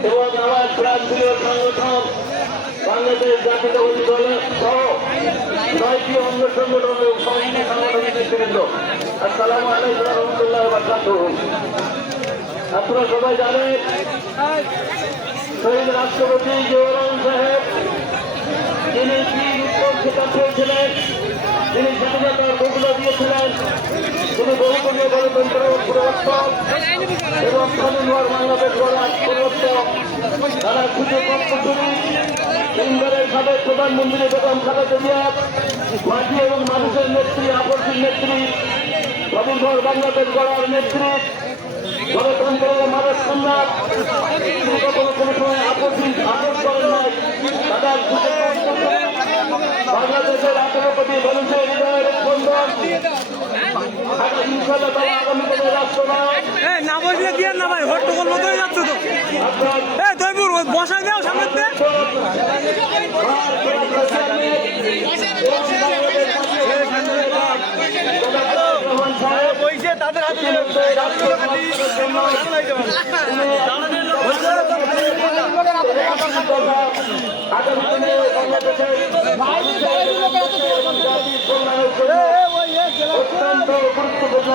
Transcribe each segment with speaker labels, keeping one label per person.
Speaker 1: এবং আমার প্রান্তীয় সংগঠন বাংলাদেশ জাতীয়তাবাদী দলের নয়টি অঙ্গ সংগঠনের সংগঠনের সংগঠনের নেতৃবৃন্দ। আসসালামু আলাইকুম রহমতুল্লাহ আপনারা সবাই জানেন, শহীদ রাষ্ট্রপতি জিয়াউর সাহেব, তিনি কি উত্তর খেতাব পেয়েছিলেন তিনি স্বাধীনতার ঘোষণা দিয়েছিলেন। তিনি বহুদলীয় গণতন্ত্রের প্রবর্তক এবং স্বাধীন বাংলাদেশ গড়ার প্রবর্তক তারা খুঁজে কর্মসূচি তিনবারের সাবেক প্রধানমন্ত্রী বেগম খালেদা জিয়া মাটি এবং মানুষের নেত্রী আপত্তির নেত্রী হওয়ার বাংলাদেশ গড়ার নেত্রী গণতন্ত্রের মানুষ সম্রাট কখনো কোনো সময় আপত্তি আপোষ করেন নাই তাদের বাংলাদেশের আঠারো কোটি মানুষের হৃদয়ের স্পন্দন ইনশাল্লাহ তারা আগামী রাষ্ট্রনায়ক
Speaker 2: না বসলে আর না ভাই হট্টগোল মতো হয়ে যাচ্ছে তো। এই তৈবুর বসাই দাও সামনে তাদের হাতে
Speaker 1: অত্যন্ত গুরুত্বপূর্ণ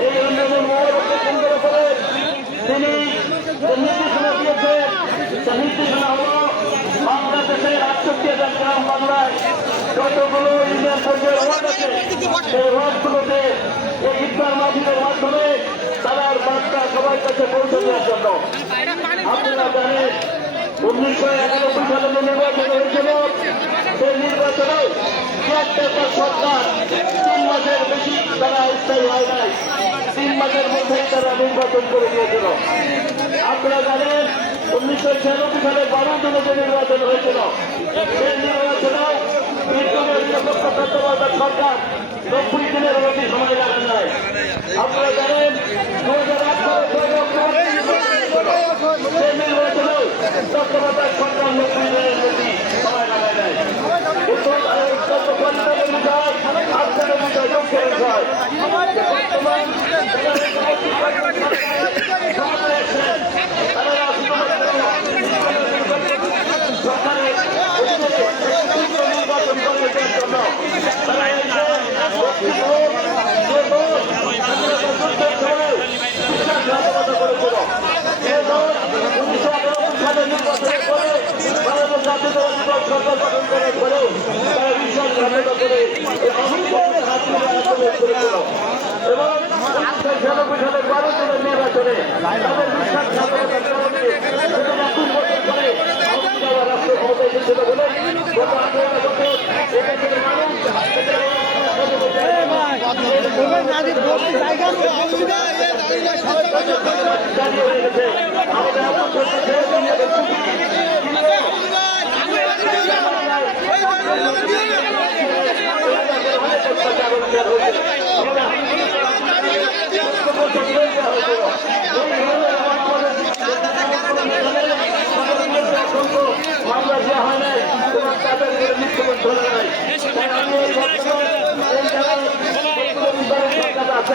Speaker 1: এই আন্দোলন কেন্দ্র করে তিনি নির্দেশনা দিয়েছেন সে নির্দেশনা হল বাংলাদেশের হাজার গ্রাম বাংলায় যতগুলো ইউনিয়ন পর্যায়ে ওয়ার্ড আছে সেই ওয়ার্ডগুলোতে এই ইফতার মাহফিলের মাধ্যমে তার বার্তা সবার কাছে পৌঁছে দেওয়ার জন্য। আপনারা জানেন উনিশশো একানব্বই সালে যে নির্বাচন হয়েছিল সেই নির্বাচনে কেয়ারটেকার সরকার তিন মাসের বেশি তারা স্থায়ী হয় নাই। তিন মাসের মধ্যেই তারা নির্বাচন করে দিয়েছিল। আপনারা জানেন উনিশশো ছিয়ানব্বই সালে বারো জনে যে নির্বাচন হয়েছিল সেই নির্বাচনেও সরকার নব্বই দিনের মধ্যে সময় লাগান নাই আপনারা জানেন দু হাজার আট তত্ত্বাবধায়ক সরকার নব্বই দিনের মধ্যে সময় বর্তমান এবং সালের বারো জনের নির্বাচনে তাদের আবার রাষ্ট্র ক্ষমতায় বলে গত আঠারো বছর এখান থেকে মানুষ দাঁড়িয়ে হয়ে গেছে আমাদের এমন চলছে মামলা দেওয়া হয় নাই এবং তাদের মৃত্যুবরণ ধরে নাই তাই আমি এই বছর এই জায়গায়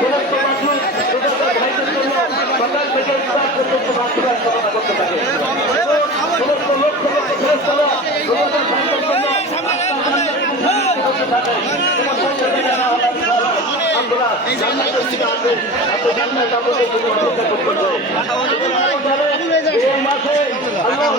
Speaker 1: সমস্ত মানুষ সমস্ত ভাইদের জন্য সকাল থেকে ইফতার পর্যন্ত মাতৃভাষ কামনা করতে থাকে সমস্ত লক্ষ লক্ষ ফেরেশতারা তোমাদের ভাইদের জন্য আমরা জান্নাতের দিকে আসবেন আপনি জান্নাত আমাদের জন্য অপেক্ষা করতে এই মাসে আল্লাহ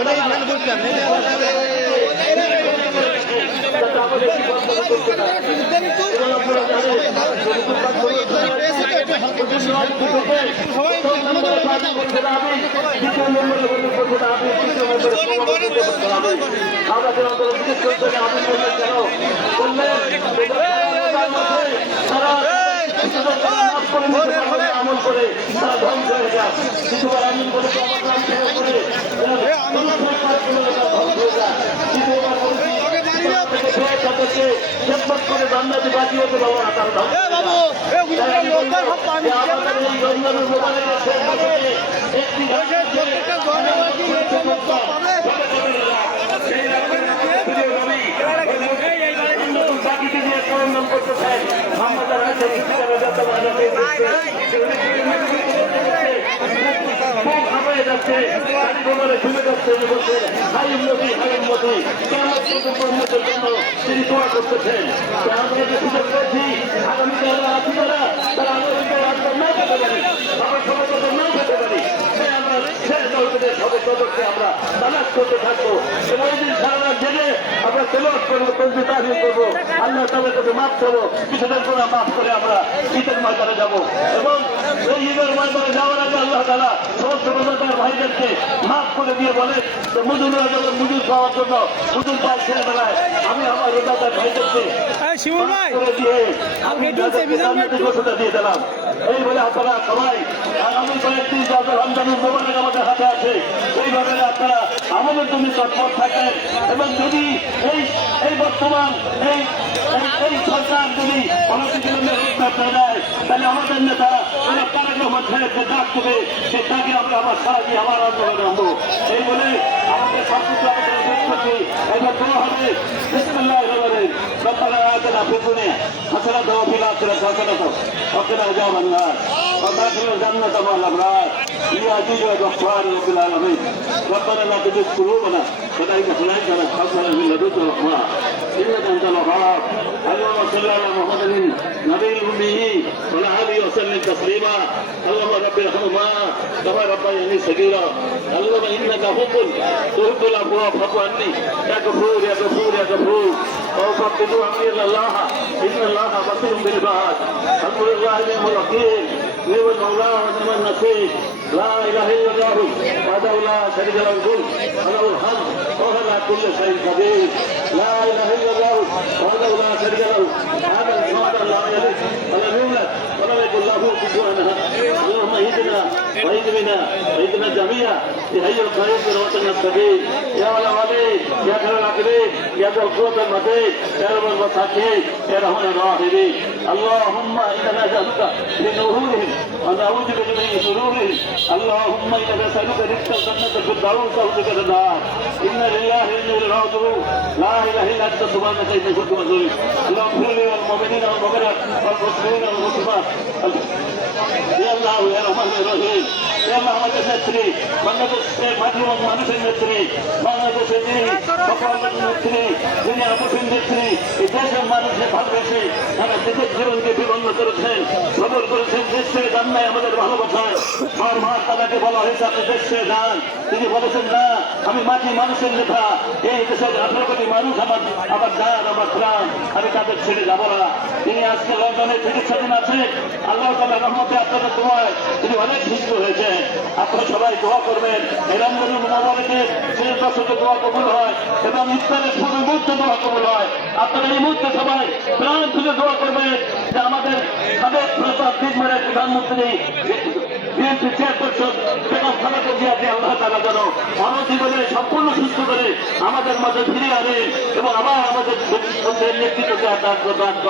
Speaker 1: আমল করে তারা ধ্বংস হয়ে যায় দ্বিতীয়বার আমিন করে খেদমত করে জান্নাতে যায়। তাই আমি বলব যে আমাদের এই রমজানের মোবাইলের শেষ বছরে একটি বাকিতে দিয়ে সরঞ্জাম করতে চাই আমরা যারা আছে কৃষিকারা যত বাজাতে খুব হাঁপায়ে যাচ্ছে ঘোড়ারে ঝুলে যাচ্ছে বলছেন হাই উন্নতি হাই উন্নতি উন্নতির জন্য তিনি দোয়া করতেছেন আমরা যে সুযোগ পেয়েছি আগামী আছি তারা তারা আগামীতে রাস্তা না পেতে পারি না পেতে আমরা শেষ আমরা তালাশ করতে থাকব এবং দিন সারা রাত আমরা তেলস করব তন্ত্র তাহিল করব আল্লাহ তাদের কাছে মাফ করব কিছুদিন মাফ করে আমরা ঈদের ময়দানে যাব এবং এই ঈদের ময়দানে যাওয়ার আগে রোজাদার ভাইদেরকে মাফ করে দিয়ে বলে যে মুজুররা যখন মুজুর পাওয়ার জন্য মুজুর পাল ছেড়ে বেলায় আমি আমার রোজাদার ভাইদেরকে করে দিয়ে আমি ঘোষণা দিয়ে দিলাম। এই বলে আপনারা সবাই আগামী কয়েকদিন যাদের রমজানের মোবাইল আমাদের হাতে আছে আপনারা আমাদের জন্য তৎপর থাকে এবং যদি এই এই বর্তমান এই এই সরকার যদি অনতিবিলম্বে উদ্যোগ না দেয়, তাহলে আমাদের নেতারা অনেক কারাগ্রহণ ছেড়ে যে ডাক দেবে আমরা আবার সারা দিয়ে আবার আন্দোলন রাখব এই বলে আমাদের সবকিছু আমাদের উদ্যোগ এবার দেওয়া হবে বিসমুল্লাহ রহমানের রব্বানা আয়াতানা ফিল দুনিয়া হাসানাতাও ফিল আখিরাতি হাসানাতাও وادخلنا الجنة مع الأبرار يا عزيز يا غفار رب العالمين. ربنا لا تزغ قلوبنا بعد إذ هديتنا وهب لنا من لدنك رحمة. إنك أنت الوهاب. اللهم صل على محمد نبي الأمي وعلى آله وسلم تسليما. اللهم رب ارحمهما كما ربياني صغيرا. اللهم إنك حب تحب العفو فاعف عني يا غفور يا غفور يا غفور. وفقدوا أمير الله. إن الله بصير بالعباد. الحمد لله نعم الوكيل. نعم المولى ونعم النصير لا إله إلا الله وحده لا شريك له الملك وله الحمد وهو على كل شيء قدير. لا إله إلا الله وحده لا شريك له. هذا الصمد لا يلد ولم يولد ولم يكن له كفوا اللهم اهدنا واهد بنا واهدنا جميعا. بحي القريب برحمتك نستغيث يا ولا ولي يا خير العاقبين يا ذا القوة المتين يا رب المساكين يا رحمن الراحمين. اللهم إنا نسألك بنورهم ونعوذ بك من شرورهم اللهم إنا نسألك رزقا جنة الفردوس وبك النار إن لله وإنا إليه راجعون لا إله إلا أنت سبحانك إني كنت مظلوم اللهم اغفر لي والمؤمنين والمؤمنات والمسلمين والمسلمات يا الله يا رحمن الرحيم يا الله আমাদের নেত্রী বাংলাদেশের মাটি এবং মানুষের নেত্রী বাংলাদেশের যিনি সকলের নেত্রী যিনি আপসের নেত্রী এই দেশের মানুষের ভালোবেসে তারা দেশের জীবনকে বিবন্ন করেছেন সবর করেছেন দেশে যান নাই আমাদের ভালোবাসায়। আমার মা তাদেরকে বলা হয়েছে, আপনি দেশে যান। তিনি বলেছেন, না, আমি মাটি মানুষের নেতা এই দেশের আঠারো কোটি মানুষ আমার আমার যান আমার প্রাণ। আমি তাদের ছেড়ে যাব না। তিনি আজকে লন্ডনে চিকিৎসা দিন আছে। আল্লাহ তালা রহমতে আপনাদের দোয়ায় তিনি অনেক সুস্থ হয়েছেন। আপনারা সবাই দোয়া করবেন। এই রমজান মোবারকে শেষ দোয়া কবুল হয় এবং ইফতারের পূর্ব মুহূর্তে দোয়া কবুল হয়। আপনারা এই মুহূর্তে সবাই প্রাণ খুঁজে দোয়া করবেন যে আমাদের সাবেক প্রস্তাব দিনমানের প্রধানমন্ত্রী, বিএনপি চেয়ারপারসন বেগম খালেদা জিয়াকে আল্লাহ তালা যেন মানবজীবনে সম্পূর্ণ সুস্থ করে আমাদের মাঝে ফিরে আনেন এবং আবার আমাদের নেতৃত্বকে আদান প্রদান করেন